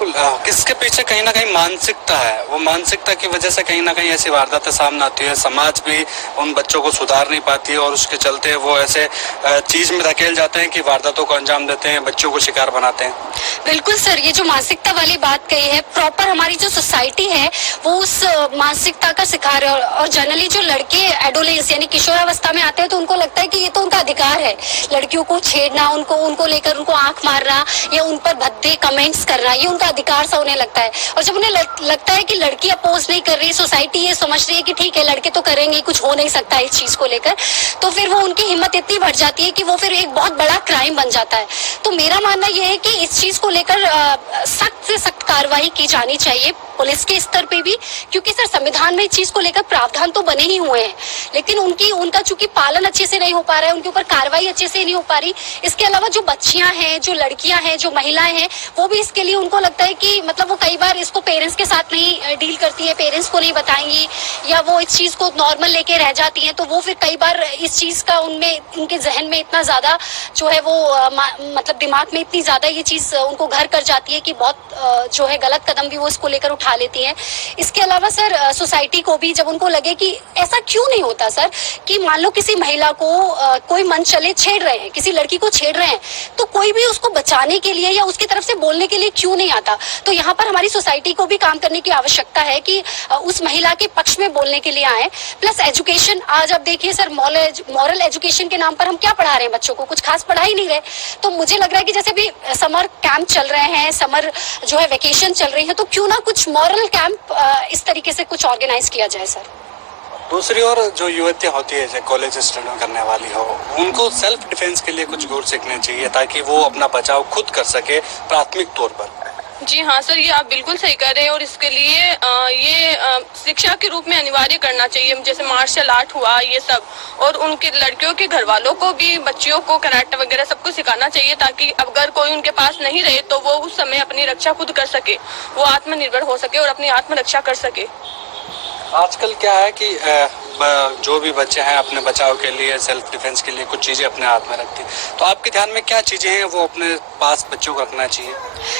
बिल्कुल इसके पीछे कहीं ना कहीं मानसिकता है। वो मानसिकता की वजह से कहीं ना कहीं ऐसी वारदातें सामने आती है। समाज भी उन बच्चों को सुधार नहीं पाती है और उसके चलते वो ऐसे चीज में धकेल जाते हैं कि वारदातों को अंजाम देते हैं, बच्चों को शिकार बनाते हैं। बिल्कुल सर, ये जो मानसिकता वाली बात कही है, प्रॉपर हमारी जो सोसाइटी है वो उस मानसिकता का शिकार है। और जनरली जो लड़के एडोलेंस यानी किशोरावस्था में आते हैं तो उनको लगता है कि ये तो उनका अधिकार है, लड़कियों को छेड़ना, उनको लेकर उनको आंख मारना या उन पर भद्दे कमेंट्स करना, ये उनका अधिकार सा उन्हें लगता है। और जब उन्हें लगता है कि लड़की अपोज नहीं कर रही, सोसाइटी ये समझ रही है कि ठीक है लड़के तो करेंगे, कुछ हो नहीं सकता इस चीज को लेकर, तो फिर वो उनकी हिम्मत इतनी बढ़ जाती है कि वो फिर एक बहुत बड़ा क्राइम बन जाता है। तो मेरा मानना यह है कि इस चीज को लेकर सख्त से सख्त कार्रवाई की जानी चाहिए पुलिस के स्तर पे भी, क्योंकि सर संविधान में इस चीज को लेकर प्रावधान तो बने ही हुए हैं, लेकिन उनका चूंकि पालन अच्छे से नहीं हो पा रहा है, उनके ऊपर कार्रवाई अच्छे से नहीं हो पा रही। इसके अलावा जो बच्चियां हैं, जो लड़कियां हैं, जो महिलाएं हैं, वो भी इसके लिए उनको लगता है कि मतलब वो कई बार इसको पेरेंट्स के साथ नहीं डील करती है, पेरेंट्स को नहीं बताएंगी या वो इस चीज को नॉर्मल लेके रह जाती है, तो वो फिर कई बार इस चीज का उनके जहन में इतना ज्यादा जो है वो मतलब दिमाग में इतनी ज्यादा ये चीज उनको घर कर जाती है कि बहुत जो है गलत कदम भी वो इसको लेकर उठा लेती हैं। इसके अलावा सर सोसाइटी को भी जब उनको लगे कि ऐसा क्यों नहीं होता सर कि मान लो किसी महिला को कोई मन चले छेड़ रहे हैं, किसी लड़की को छेड़ रहे हैं, तो कोई भी उसको बचाने के लिए या उसकी तरफ से बोलने के लिए क्यों नहीं आता। तो यहाँ पर हमारी सोसाइटी को भी काम करने की आवश्यकता है कि उस महिला के पक्ष में बोलने के लिए आए। प्लस एजुकेशन, आज आप देखिए सर मॉरल एजुकेशन के नाम पर हम क्या पढ़ा रहे हैं बच्चों को, कुछ खास पढ़ा ही नहीं रहे। तो मुझे लग रहा है कि जैसे भी समर कैंप चल रहे हैं, समर जो है वेकेशन चल रही है, तो क्यों ना कुछ मॉरल कैंप इस तरीके से कुछ ऑर्गेनाइज किया जाए सर। दूसरी ओर जो युवतियां होती है जो कॉलेज स्टडी करने वाली हो, उनको सेल्फ डिफेंस के लिए कुछ गुर सीखने चाहिए ताकि वो अपना बचाव खुद कर सके प्राथमिक तौर पर। जी हाँ सर, ये आप बिल्कुल सही कह रहे हैं और इसके लिए ये शिक्षा के रूप में अनिवार्य करना चाहिए, जैसे मार्शल आर्ट हुआ ये सब, और उनके लड़कियों के घर वालों को भी बच्चियों को कराटे वगैरह सब कुछ सिखाना चाहिए ताकि अगर कोई उनके पास नहीं रहे तो वो उस समय अपनी रक्षा खुद कर सके, वो आत्मनिर्भर हो सके और अपनी आत्मरक्षा कर सके। आजकल क्या है कि जो भी बच्चे हैं अपने बचाव के लिए, सेल्फ डिफेंस के लिए कुछ चीजें अपने हाथ में रखती हैं, तो आपके ध्यान में क्या चीजें हैं वो अपने पास बच्चों को रखना चाहिए?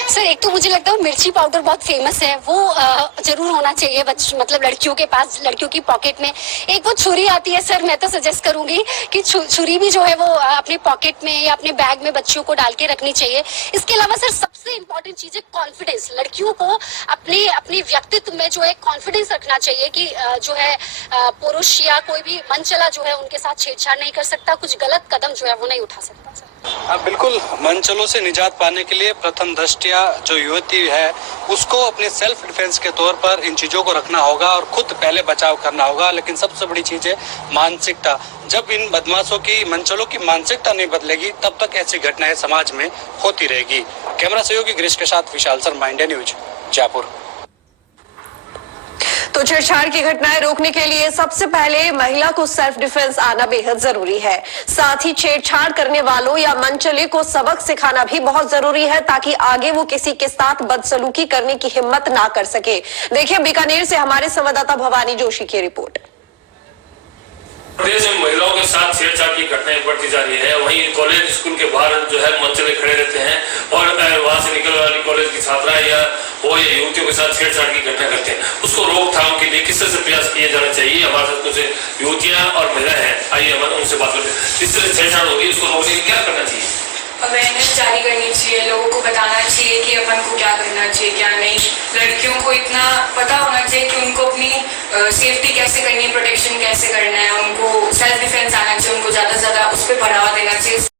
सर एक तो मुझे लगता है मिर्ची पाउडर बहुत फेमस है, वो जरूर होना चाहिए मतलब लड़कियों के पास, लड़कियों की पॉकेट में। एक वो छुरी आती है सर, मैं तो सजेस्ट करूंगी कि छुरी भी जो है वो अपने पॉकेट में या अपने बैग में बच्चियों को डाल के रखनी चाहिए। इसके अलावा सर सबसे इम्पोर्टेंट चीज है कॉन्फिडेंस। लड़कियों को अपने व्यक्तित्व में जो है कॉन्फिडेंस रखना चाहिए कि जो है पुरुष या कोई भी मनचला जो है उनके साथ छेड़छाड़ नहीं कर सकता, कुछ गलत कदम जो है वो नहीं उठा सकता सर। बिल्कुल, मनचलों से निजात पाने के लिए प्रथम दृष्टया जो युवती है उसको अपने सेल्फ डिफेंस के तौर पर इन चीजों को रखना होगा और खुद पहले बचाव करना होगा। लेकिन सबसे बड़ी चीज है मानसिकता। जब इन बदमाशों की, मनचलों की मानसिकता नहीं बदलेगी तब तक ऐसी घटनाएं समाज में होती रहेगी। कैमरा सहयोगी गिरीश के साथ विशाल शर्मा, इंडिया न्यूज, जयपुर। तो छेड़छाड़ की घटनाएं रोकने के लिए सबसे पहले महिला को सेल्फ डिफेंस आना बेहद जरूरी है। साथ ही छेड़छाड़ करने वालों या मनचले को सबक सिखाना भी बहुत जरूरी है ताकि आगे वो किसी के साथ बदसलूकी करने की हिम्मत ना कर सके। देखिए बीकानेर से हमारे संवाददाता भवानी जोशी की रिपोर्ट। प्रदेश में महिलाओं के साथ छेड़छाड़ की घटनाएं बढ़ती जा रही है। वहीं कॉलेज स्कूल के बाहर जो है मनचले खड़े रहते हैं और वहां से निकलने वाली कॉलेज की छात्राएं या युवतियों के साथ छेड़छाड़ की घटना करते हैं। उसको रोकथाम के लिए किस तरह से प्रयास किए जाना चाहिए? हमारे साथ कुछ युवतियां और महिलाएं हैं, आइए हम उनसे बात करते हैं। किस तरह से छेड़छाड़ होगी, उसको रोकने के लिए क्या करना चाहिए? अवेयरनेस जारी करनी चाहिए, लोगों को बताना चाहिए कि अपन को क्या करना चाहिए क्या नहीं। लड़कियों को इतना पता होना चाहिए कि उनको अपनी सेफ्टी कैसे करनी है, प्रोटेक्शन कैसे करना है, उनको सेल्फ डिफेंस आना चाहिए, उनको ज्यादा से ज्यादा उस पर बढ़ावा देना चाहिए।